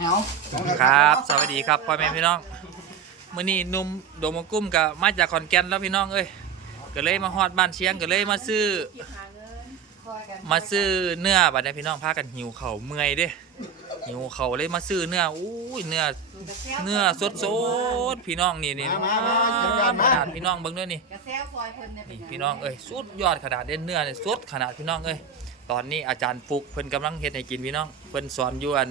เอาครับ สวัสดีครับพ่อแม่พี่น้องมื้อนี้นุ่มโดมกุ้มกับมาจากขอนแก่นแล้วพี่น้องเอ้ยก็เลยมาฮอดบ้านเชียงก็เลยมาซื้อ มาซื้อเนื้อบัดนี้พี่น้องพากันหิวเข่าเมื่อยเด้หิวเข่าเลยมาซื้อเนื้ออู้ยเนื้อเนื้อสดสดๆพี่น้องนี่นี่ขนาดพี่น้องเบิ่งด้วยนี่กระแซวซอยเพิ่นเนี่ยเป็นี่นพี่น้องเอ้ยสุดยอดขนาดเด่นเนื้อเนี่ยสดขนาดพี่น้องเอ้ยตอนนี้อาจารย์ฟุกเพิ่นกำลังเฮ็ดให้กินพี่น้องเพิ่นสอนอยู่อัน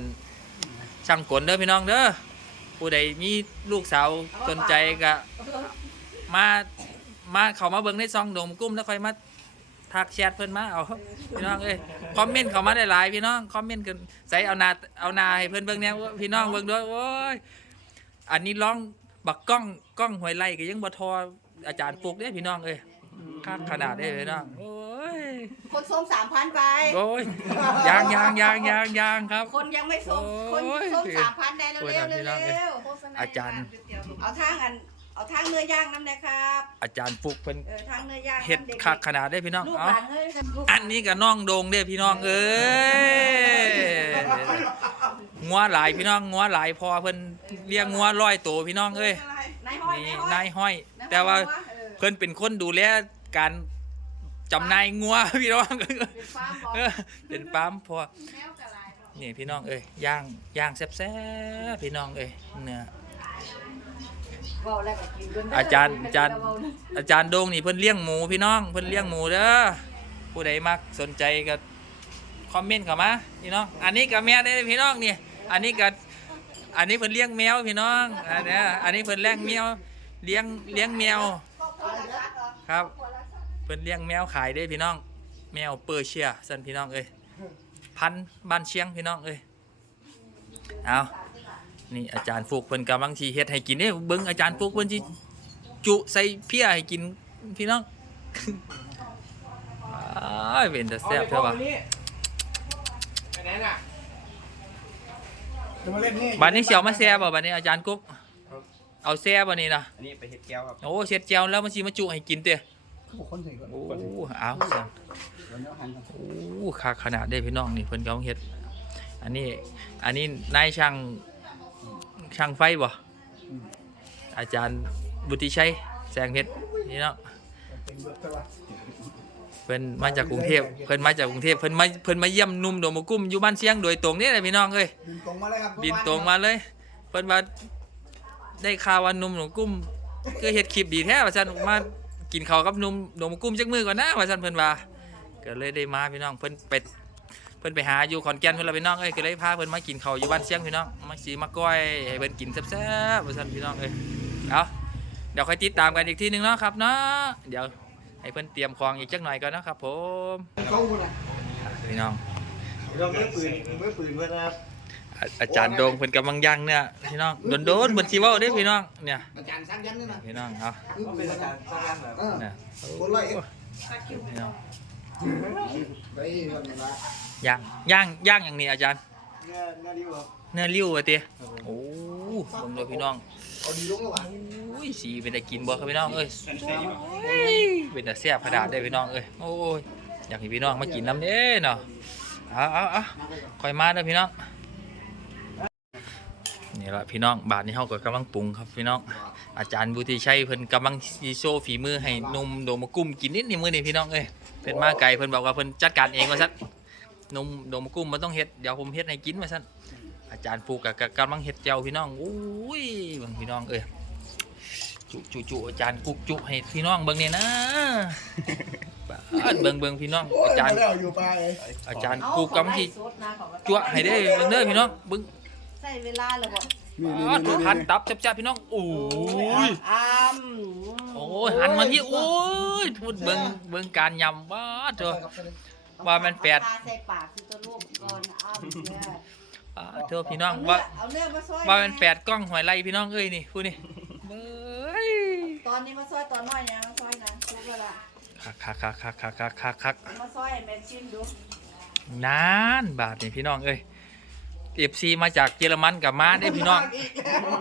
ช่างกลเด้อพี่น้องเด้อผู้ใดมีลูกสาวสนใจก็มามาเข้ามาเบิ่งในซองดมกุ้มแล้วค่อยมาทักแชทเพิ่นมาเอาพี่น้องเอ้ยคอมเมนต์เข้ามาได้หลายพี่น้องคอมเมนต์กันใส่เอานาเอานาให้เพิ่นเบิ่งแนวพี่น้องเบิ่งด้วยโอ้ยอันนี้ร้องบักกล้องกล้องหวยไล่ก็ยังบ่ทออาจารย์ฟุกเด้พี่น้องเอ้ยข้างขนาดได้เลยนะโอ้ คนส้มสามพันไป โอ้ยยางยางยางยางยางครับ คนยังไม่ส้มโอ้คนยส้มสามพันได้เร็วโอ้ยเร็วพี่น้องเอ้ยเร็วอาจารย์ เอาทางอันเอาทางเนื้อย่างน้ำนะครับ อาจารย์ฟุกเป็นเออทางเนื้อย่างเห็ดน้ำกๆคักขนาดได้พี่น้องลูกเอาหลานเฮ้ยลูกหลาอันนี้กับน้องโดงเด้พี่น้องเอ้ยงัวหลายพี่น้องงัวหลายพอเพิ่นเลี้ยงงัวร้อยตัวพี่น้องเอ้ยนายห้อยนี่นายห้อยนายห้อยแต่ว่าเออเพิ่นเป็นคนดูแลการ จำหนายงัวพี่น้องเป็นฟาร์มบอลเออเป็นปั๊มพอ แมวกระไรนี่พี่น้องเอ้ยย่างย่างแซ่บๆพี่น้องเอ้ยเนื้อเว้าแล้วก็กินเบิ่งเด้อาจารย์อาจารย์อาจารย์โดงนี่เพิ่นเลี้ยงหมูพี่น้องเพิ่นเลี้ยงหมูเด้อผู้ใดมักสนใจก็คอมเมนต์เข้ามาพี่น้องอันนี้กับแม่ได้อพี่น้องนี่อันนี้ก็อันนี้เพิ่นเลี้ยงแมวพี่น้องอันเนี้ยอันนี้เพิ่นเลี้ยงแมวเลี้ยงเลี้ยงแมวครอบครัวละสัก เหรอครับครอบครัวละสักเพิ่นเลี้ยงแมวขายได้อพี่น้อง แมวเปอร์เชียสั่นพี่น้องเอ้ยพันธุ์บ้านเชียงพี่น้องเอ้ยเอานี่อาจารย์ฟุกเพิ่นกำลังสิเฮ็ดให้กินเด้เบิ่งอาจารย์ฟุกเพิ่นสิจุใส่เพียให้กินพี่น้องอ้ายเป็นแต่แซ่บเท่าว่าไปไหนน่ะจะมาเล่นนี่บัดนี้สิเอามาแซ่บ่บัดนี้อาจารย์กุ๊กเอาแซ่บ่นี่นะอันนี้ไปเฮ็ดแก้วครับ โอ้เสร็จแจวแล้วมันสิมาจุให้กินเด้ บุคคลสี่คนโอ้เอาสั่นเดี๋ยวเดี๋ยวหันกันโอ้คักขนาดได้พี่น้องนี่เพิ่นกำลังเฮ็ด อันนี้ อันนี้นายช่างช่างไฟบ่อาจารย์บุตริชัยแสงเพชรนี่เนาะเป็นเบิดตัวเพิ่นมาจากกรุงเทพเพิ่นมาจากกรุงเทพเพิ่นมาเพิ่นมาเยี่ยมหนุ่มโดมกุ้มอยู่บ้านเชียงโดยตรงนี่แหละพี่น้องเอ้ยบินตรงมาเลยครับบินตรงมาเลยเพิ่นว่าได้ข่าวว่าหนุ่มโดมกุ้มคือเฮ็ดคลิปดีแท้ว่าซั่นมา กินข้าวกับนุ่มโดมกุ้มจักมือก่อนนะว่าซั่นเพิ่นว่าก็เลยได้มาพี่น้องเพิ่นไปเพิ่นไปหาอยู่ขอนแก่นเพิ่นละพี่น้องเอ้ยก็เลยพาเพิ่นมากินข้าวอยู่บ้านเชียงพี่น้องมาสิมาก้อยให้เพิ่นกินแซ่บๆว่าซั่นพี่น้องเอ้ยเอาเดี๋ยวค่อยติดตามกันอีกทีหนึงเนาะครับเนาะเดี๋ยวให้เพิ่นเตรียมของอีกจักหน่อยก่อนนะครับผมเขาคนน่ะพี่น้อง เราไม่ปืนไม่ปืนเพื่อนนะครับ อาอาจารย์โดงเพิ่นกำลังย่างเนี่ยพี่น้องโดนๆเพิ่นสิเว้าเด้พี่น้องเนี่ยอาจารย์สร้างยันนี่นะพี่น้องเอาคือก็เป็เป็นนอาอาจาจารรย์ย์สร้างงานแบบเออเนี่ยคนร้อยเอ็ดพี่น้องไปวันนี้ละย่างย่างย่างอย่างนี้อาจารย์เนื้อเนื้อดีกว่าเนื้อริ้วว่าติโอ้เบิ่งเด้อพี่น้องเอาดีลงแล้วว่ะโอ้ยสีเป็นได้กินบ่ครับพี่น้องเอ้ยโอ้ยเป็นแต่แซ่บขนาดได้พี่น้องเอ้ยโอ้ยอยากให้พี่น้องมากินน้ำเด้เนาะเอาเอาเอาค่อยมาเด้อพี่น้อง นี่ละพี่น้องบาทนี้เฮาก็กำลังปรุงครับพี่น้องอาจารย์บุติชัยเพิ่นกำลังสิโชว์ฝีมือให้หนุ่มโดมกุ้มกินนิดนี่มื้อนี้พี่น้องเอ้ยเพิ่นมาไกลเพิ่นบอกว่าเพิ่นจัดการเองว่าซั่นหนุ่มโดมกุ้มบ่ต้องเฮ็ดเดี๋ยวผมเฮ็ดให้กินว่าซั่นอาจารย์ปูกก็กำลังเฮ็ดแจ่วพี่น้องอุ้ยเบิ่งพี่น้องเอ้ยจุจุจุอาจารย์กุกจุให้พี่น้องเบิ่งนี่นะเบิ่งเบิ่งพี่น้องอาจารย์อยู่ไปอาจารย์กุกกำลังไล่จั่วให้ได้เบิ่งเด้อพี่น้องเบิ่ง ใส่เวลาเลยบ่นี่อหันตับจับๆพี่น้องโอ้ยอ้ำโอ้ยหันมาที่โอ้ยพูดเบิ่งเบิ่งการยำบ้าเถอะว่ามันแปดใส่ปากคือตัวลูกก่อนอ้ำเนี่ยเถอะพี่น้องว่าว่ามันแปดกล้องหอยไรพี่น้องเอ้ยนี่พูดนี่เบ้ตอนนี้มาซอยตอนน้อยนะมาซอยนะทุกเวลาคักคักคักคักคักคักคักมาซอยแมนชินดูนานบาทนี่พี่น้องเอ้ย เอฟซีมาจากเยอรมันกับมาได้พี่น้อง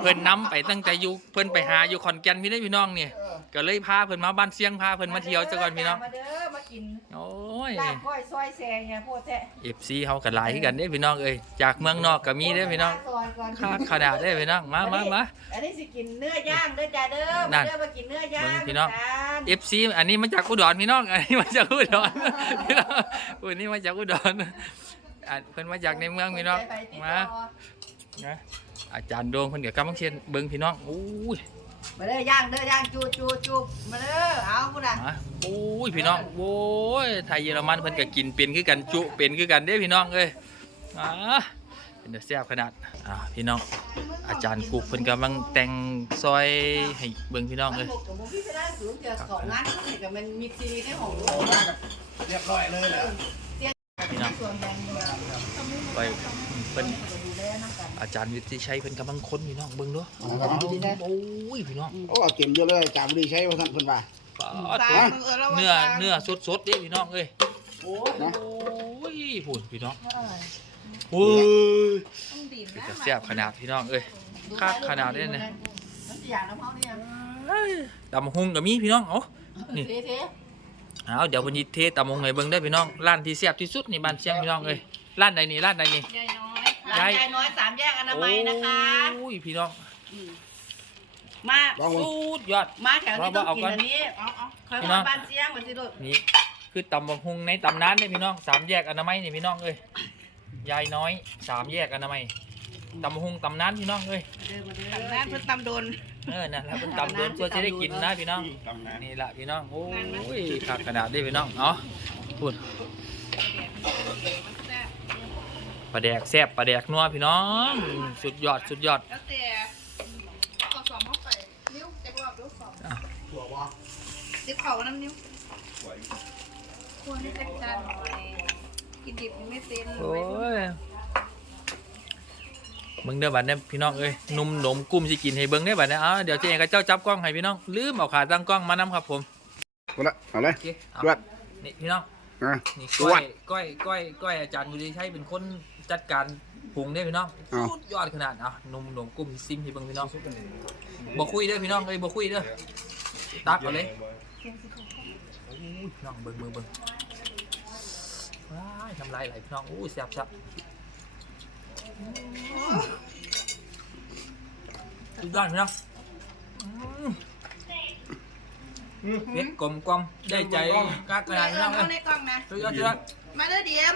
เพิ่นนํไปตั้งแต่อยู่เพิ่นไปหาอยู่ขอนแก่นพี่ได้พี่น้องเนี่ยก็เลยพาเพิ่นมาบ้านเสียงพาเพิ่นมาเที่ยวซะก่อนพี่น้องมาเด้อมากินโอ้ยลาบก้อยซอยแซงเนี่ยโพดแท้เอฟซีเฮาก็หลายคือกันเด้พี่น้องเอ้ยจากเมืองนอกก็มีเด้พี่น้องซอยก่อนค่าขนาดได้พี่น้องมามามาอันนี้สิกินเนื้อย่างเด้อจ้าเด้อนั่มานเด้อมากินเนื้อย่างเบิ่งพี่น้องกัเอฟซีอันนี้มาจากอุดรพี่น้องอันนี้มาจากอุดรพี่น้องอันนี้มาจากอุดร อันเพิ่นมาจากในเมืองพี่น้องไปติดมาต่อนะอาจารย์โดงเพิ่นก็กำลังเชียนเบิ่งพี่น้องอู้ยมาเด้อย่างเด้อย่างจูจูจูมาเด้อเอาพุ่นน่ะมาอู้ยพี่น้องโอ้ยไทยเยอรมันเพิ่นก็กินเป็นคือกันจุเป็นคือกันเด้พี่น้องเอ้ยอ่าเป็นแต่แซ่บขนาดอ่าพี่น้องอาจารย์ฟุกเพิ่นกำลังแต่งซอยให้เบิ่งพี่น้องมันเอ้ยหมกกับหมกพี่ไปได้สูงเกินของงานนี่ก็มันมีซีรีส์ในของลูกเรียบร้อยเลยแหละ พี่น้องส่วนแบ่งเนี่ยไปเพิ่นดูแลน้ำกันอาจารย์วิทิชัยเพิ่นกำลังค้นพี่น้องเบิ่งดูอ๋อครับโอ้ยพี่น้องโอ้เก็บเยอะเลยจากบุรีใช้ว่าท่านเพิ่นว่าปาดเนื้อเนื้อสดๆเด้พี่น้องเอ้ยโอ้โอนะ้ยพูดพี่น้องเออโอ้ยต้องดื่มเป็นนะแต่แซ่บขนาดพี่น้องเอ้ยคักขนาดนี้เนี่ยมันสิอยากน้ำเขาเนี่ยตำหุงก็มีพี่น้องเอ้านี่ เทเทเอาเดี๋ยววันนี้เทตำหุงให้เบิ่งได้อพี่น้องร้านที่แซ่บที่สุดในบ้านเชียงพี่น้องเอ้ยร้านใดนี่ร้านใดนี่ ยายน้อยร้านยายน้อยสามแยกอนามัยนะคะโอ้ยพี่น้องมาลองมึงสุดยอด มาแถวนี้ต้องกินอันนี้เอาเอาคอยพี่น้มาอง บ้านเชียงมาสิลูกนี่คือตำบักหุงในตำนานเนี่ยพี่น้องสามแยกอนามัยนี่พี่น้องเอ้ยยายน้อยสามแยกอนามัยตำบักหุงตำนานพี่น้องเอ้ยเดินมาเดินตำนานเพิ่นตำโดน เออนั่นแหล้วเป็นตำเดินเพื่อจะได้กินนะพี่น้องนี่ละพี่น้อง โอ้ยขาดขนาดนี้พี่น้องเนาะพูดปลาแดกแซ่บปลาแดกนัวพี่น้อง สุดยอดสุดยอดแล้วแต่เอาสอบเข้าไปนิ้วจะบอกนิ้วสอบถั่วบ่นิ้วเขาน้ำนิ้วควรที่จะจานกินดิบไม่เป็นโอ้ย มึงเด้อบัดเนี่ยพี่น้องเอ้ยหนุ่มหนมกุ้มสิกินให้เบิ่งได้อบัดเนี่ยเอาเดี๋ยวเจ๊เองกับเจ้าจับกล้องให้พี่น้องลืมเอาขาตั้งกล้องมานำครับผมเอาละเอาเลยโอเคเอารวดนี่พี่น้อง อะ นี่รก้วอดยก้อยก้อยก้อยอาจารย์บุรีชัยเป็นคนจัดการปรุงได้อพี่น้องอ้าว สุดยอดขนาดอะหนุ่มหนมกุ้มซิมให้เบิ่งพี่น้องบ่คุยเด้อพี่น้องเอ้ยบ่คุยเด้อตักเอาเลยโอ้ยพี่น้องเบิ่งเบิ่งเบิ่งว้ายน้ำลายไหลพี่น้องอู้แซ่บแซ่บ สุดยอดพี่น้องอืมเผ็ดกลมกลอมได้ใจกักขนาดพี่น้องเอ้เข้ายในกล่องนะสุดยอดสุดยอดมาเด้อเดียม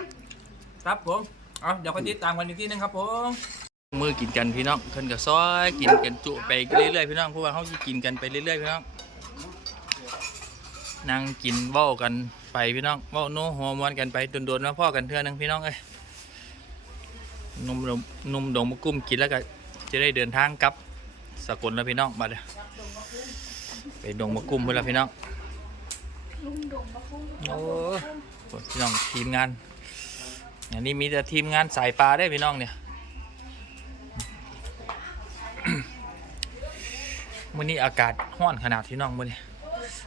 ครับผมเอาเดี๋ยวไปติดตามกันอีกทีนึงครับผมมือกินกันพี่น้องเพิ่นก็ซอยกินกันจุไปเรื่อยๆพี่น้องเพราะว่าเขาสิกินกันไปเรื่อยๆพี่น้องนั่งกินเว้ากันไปพี่น้องเว้าโน้หัวมวนกันไปโดนๆมาพ่อกันเทื่อนึงพี่น้องเอ้ย นุ่มดมนุ่มดงมะกุ้มกินแล้วก็จะได้เดินทางกลับสกลแล้วพี่น้องบัดเดี๋ยไปดงมะกุ้มเพื่อนแล้วพี่น้องโอ้พี่น้องทีมงานอันนี้มีแต่ทีมงานสายปลาได้พี่น้องเนี่ยมื้อนี้อากาศร้อนขนาดพี่น้องมื้อนี้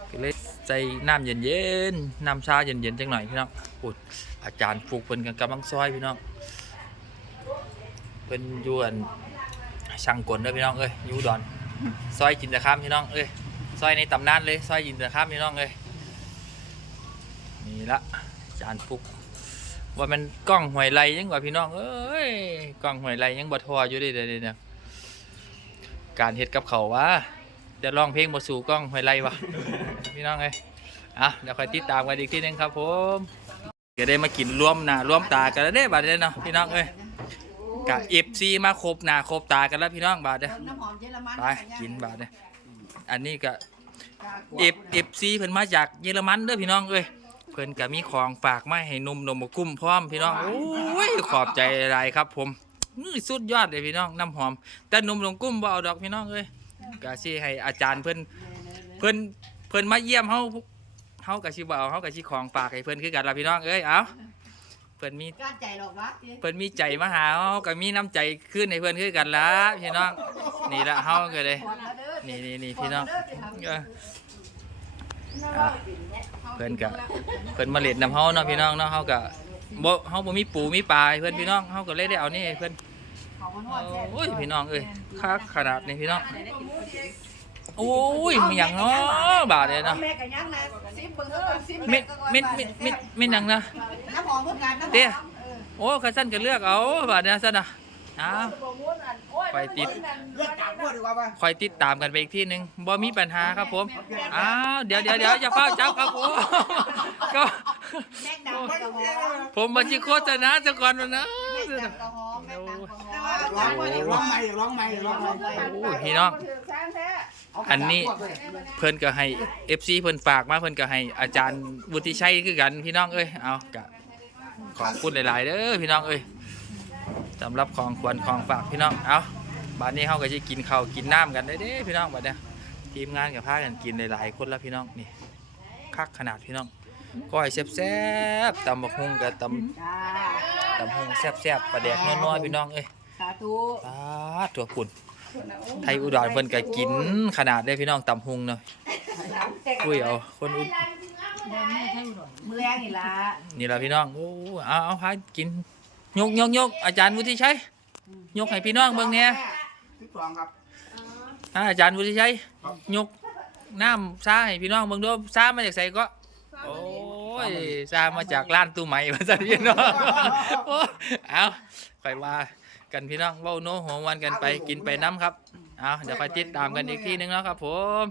ก็เลยใส่น้ำเย็นๆน้ำชาเย็นๆจังหน่อยพี่น้องปุดอาจารย์ฟูกเพิ่นกันกำลังซอยพี่น้อง พิ่นอยู่อันช่างกลเด้อพี่น้องเอ้ยอยู่อุดอนซอยจินตะคามพี่น้องเอ้ยซอยในตำนานเลยซอยจินตะคามพี่น้องเอ้ยนี่ละอาจารย์ฟูกว่ามันกล้องหวยไรยังกว่าพี่น้องเอ้ยกล้องหวยไรยังบ่ทออยู่เด้เดี๋ยวนี้เนี่ยการเฮ็ดกับเขาวว่าจะร้องเพลงบ่สู่กล้องหวยไรวะพี่น้องเอ้ยอะเดี๋ยวคอยติดตามกันอีกทีหนึงครับผมก็ได้มากินร่วมหน้าร่วมตากันแล้วเด้บัดนี้เนาะพี่น้องเอ้ย กะ FC มาครบหน้าครบตากันแล้วพี่น้องบาดเด้อเติมน้ำหอมเยอรมันไปกินบาดเด้ออันนี้ก็เอฟเอฟซีเพิ่นมาจากเยอรมันเด้อพี่น้องเอ้ยเพิ่นก็มีของฝากมาให้หนุ่มนมกุ้มพร้อมพี่น้องโอ้ยขอบใจหลายครับ ผมนี่สุดยอดเลยพี่น้องน้ำหอม แต่นมนมกุ้มบ่เอาดอกพี่น้องเอ้ยก็สิให้อาจารย์เพิ่นเพิ่นเพิ่นมาเยี่ยมเฮาเฮาก็สิบ่เอาเฮาก็สิของฝากให้เพิ่นคือกันล่ะพี่น้องเอ้ยเอาเพิ่นมีกล้าใจหรอกวะเพิ่นมีใจมาหาเฮาก็มีน้ำใจขึ้นให้เพิ่นคือกันล่ะพี่น้องนี่ละเฮาก็เลยขอมาเด้อนี่นี่นี่พี่น้องขมาเด้ไปทำเอออะเพิ่นก็เพิ่นมาเล่นนำเฮาเนาะพี่น้องเนาะเฮาก็บ่เฮาบ่มีปูมีปลาให้เพิ่นพี่น้องเฮาก็เลยได้เอานี่ให้เพิ่นมันฮอดแซ่บโอ้ยพี่น้องเอ้ยคักขนาดนี้พี่น้องโอ้ยมีอย่างเนาะบาดเลยเนาะแม่ก็ยังนะซิมเบิ่งเออซิมเม็ดเม็ดเม็ดเม็ดเม็ดหยังนะ น้ำหอมเพิ่นกันน้ำหอมเตี้ยโอ้ข้าสั้นก็เลือกเอาบาดเนี่ยสั้นนะอ้าวไปติด เลือกจับพวกดีกว่าป่ะคอยติดตามกันไปอีกที่หนึ่งบ่มีปัญหาครับผมอ้าวเดี๋ยวเดี๋ยวเดี๋ยวอย่าเฝ้าจับครับผมก็แม่ดำก็หอมผมมาชิโฆษณาจะก่อนมันนะ แม่ดำก็หอมแม่ดำก็หอมร้องไม่ร้องไม่ร้องไม่ร้องไม่โอ้ยพี่น้อง อันนี้ เพิ่นก็ให้ FC เพิ่นฝากมาเพิ่นก็ให้อาจารย์วุฒิชัยคือกันพี่น้องเอ้ยเอากะ ขอบคุณหลาย ๆ เด้อพี่น้องเอ้ยสำหรับของควรของฝากพี่น้องเอาบัดนี้เฮาก็สิกินข้าวกินน้ำกันได้เด้พี่น้องบัดเนี้ยทีมงานกับพากันกินหลาย ๆ คนแล้วพี่น้องนี่คักขนาดพี่น้องก้อยแซ่บๆตำบักหุ่งกับตำจ้าตำหุ่งแซ่บๆปลาแดกนัวๆพี่น้องเอ้ยสาธุปาดตัวปุ่นไทยอุดรเพิ่นก็กินขนาดได้พี่น้องตำหุ่งเนาะอุ้ยเอาคนอุด มื้อแรงนี่ล่ะนี่ล่ะพี่น้องโอ้เอาเอาพากินยกยกยกอาจารย์วุฒิชัยยกให้พี่น้องเบิ่งแหน่สิบสองครับอ่าอาจารย์วุฒิชัยยกน้ำซาให้พี่น้องเบิ่งดูซามาจากไสก็โอ้ยซามาจากร้านตู้ไหมว่าซั่นพี่น้องโอ้เอาไปว่ากันพี่น้องเว้าโน้หัววันกันไปกินไปน้ำครับเอาเดี๋ยวไปติดตามกันอีกทีนึงเนาะครับผม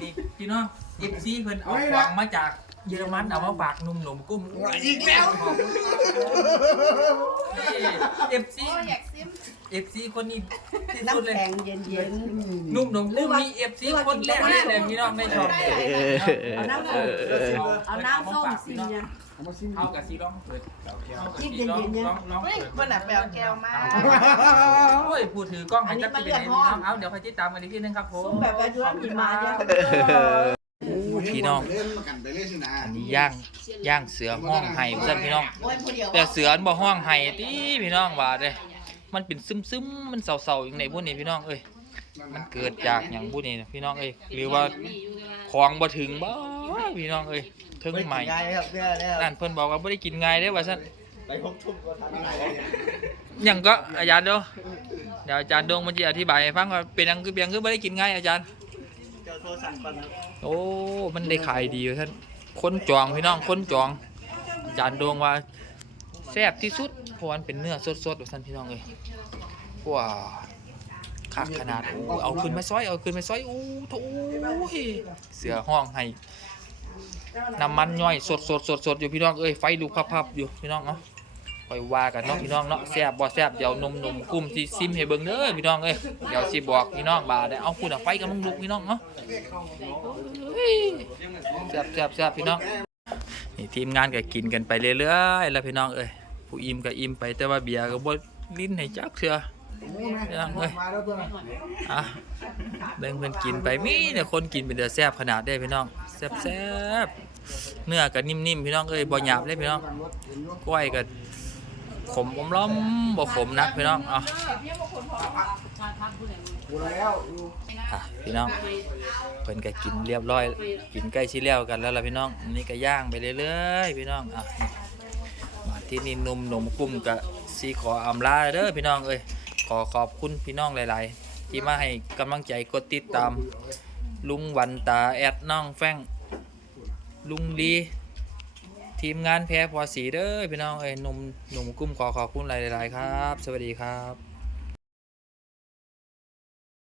นี่พี่น้อง เอฟซีเพิ่นเอาของมาจากเยอรมันเอามาฝากหนุ่มหนุ่มกุ้มอีกแล้วเอฟซีอยากซิมเอฟซีคนนี้ที่สุดเลย น้ำแข็งเย็นหนุ่มหนุ่มกุ้มมีเอฟซีคนแรกเลยเนี่ยพี่น้องในช่องเนี่ยๆเอาน้ำส้มเอาน้ำส้มสิเนี่ยเอามาซิมเอากับซีร้องเปิดเอากับจิ้ซีมร้องเย็นๆเนี่ยร้องร้องเฮ้ยเปิดมันอะแปลวแก้วมาโอ้ยพูดถือกล้องอัให้นนี้จับมันเป็นเลือดไงร้อนน้องเอาเดี๋ยวไปติดตามกันอีกทีนึงครับผมส้มแบบว่าย้อนหิมะเนี่ย พี่น้องเล่นมากันไปเล่นสินะอันนี้ย่างย่างเสือห้องไห้เพื่อนพี่น้องโอ้ยผู้เดียวแต่เสือมันบ่ห้องไห้ติพี่น้องว่าเด้มันเป็นซึมๆมันเศร้าๆอย่างในบุญนี่พี่น้องเอ้ยมันเกิดจากอย่างบุญนี่นะพี่น้องเอ้ยหรือว่าของบ่ถึงบ่พี่น้องเอ้ยถึงใหม่ง่ายครับเนี่ยเนี่ยนั่นเพิ่นบอกว่าบ่ได้กินง่ายเด้ว่าซั่นไปหกทุ่มก็ทันหยังก็อาจารย์เด้อเดี๋ยวอาจารย์ดงมันจะอธิบายให้ฟังว่าเป็นหยังคือเพียงคือบ่ได้กินง่ายอาจารย์เจ้าโทรสั่งก่อนนะโอ้ มันได้ขายดีว่ท่านคนจองพี่น้องคนจองจานดวงว่าแซ่บที่สุดเพราะวามันเป็นเนื้อสดๆว่าท่านพี่น้องเลยว้าคักขนาดโอ้เอาขึ้นมาซอยเอาขึ้นมาซอยโอ้โถเสือห้องให้น้ำมันย่อยสดสดสดสดอยู่พี่น้องเอ้ยไฟลุกพับๆอยู่พี่น้องเนาะ คอยว่ากันเนาะพี่น้องเนาะแซ่บบ่แซ่บเดี๋ยวนมนมกุ้มที่ซิมให้เบิ่งเด้อพี่น้องเอ้ยเดี๋ยวสิบอกพี่น้องบาดได้เอาคุณเอาไฟกำลังลุกพี่น้องเนาะแซ่บแซ่บแซ่บพี่น้องนี่ทีมงานก็กินกันไปเรื่อยๆแล้วพี่น้องเอ้ยผู้อิ่มก็อิ่มไปแต่ว่าเบียร์ก็บ่ลิ้นให้จักเทื่อพี่น้องเอ้ยมาแล้วตัวน่ะอะเบิ่งเพิ่นกินไปมีแต่คนกินเป็นเดือแซ่บขนาดได้พี่น้องแซ่บแซ่บเนื้อก็นิ่มๆพี่น้องเอ้ยบ่หยาบเลยพี่น้องกล้วยก็ ขมอมล้อมบ่ขมนักพี่น้องอะกูแล้วอะพี่น้องเพิ่นก็กินเรียบร้อย กินใกล้ชิแล้วกันแล้วล่ะพี่น้องอันนี้ก็ย่างไปเรื่อยๆพี่น้องอะมาที่นี่นุ่มหนมกุ้มกับสีขออำลาเด้อพี่น้องเอ้ยขอขอบคุณพี่น้องหลาย ๆ ที่มาให้กำลังใจกดติดตาม ลุงวันตาแอดน้องแฟงลุงลี ทีมงานแพรพอสีเด้อพี่น้องเอ้ยหนุ่มหนุ่มกุ้มขอขอบคุณหลายๆครับ สวัสดีครับ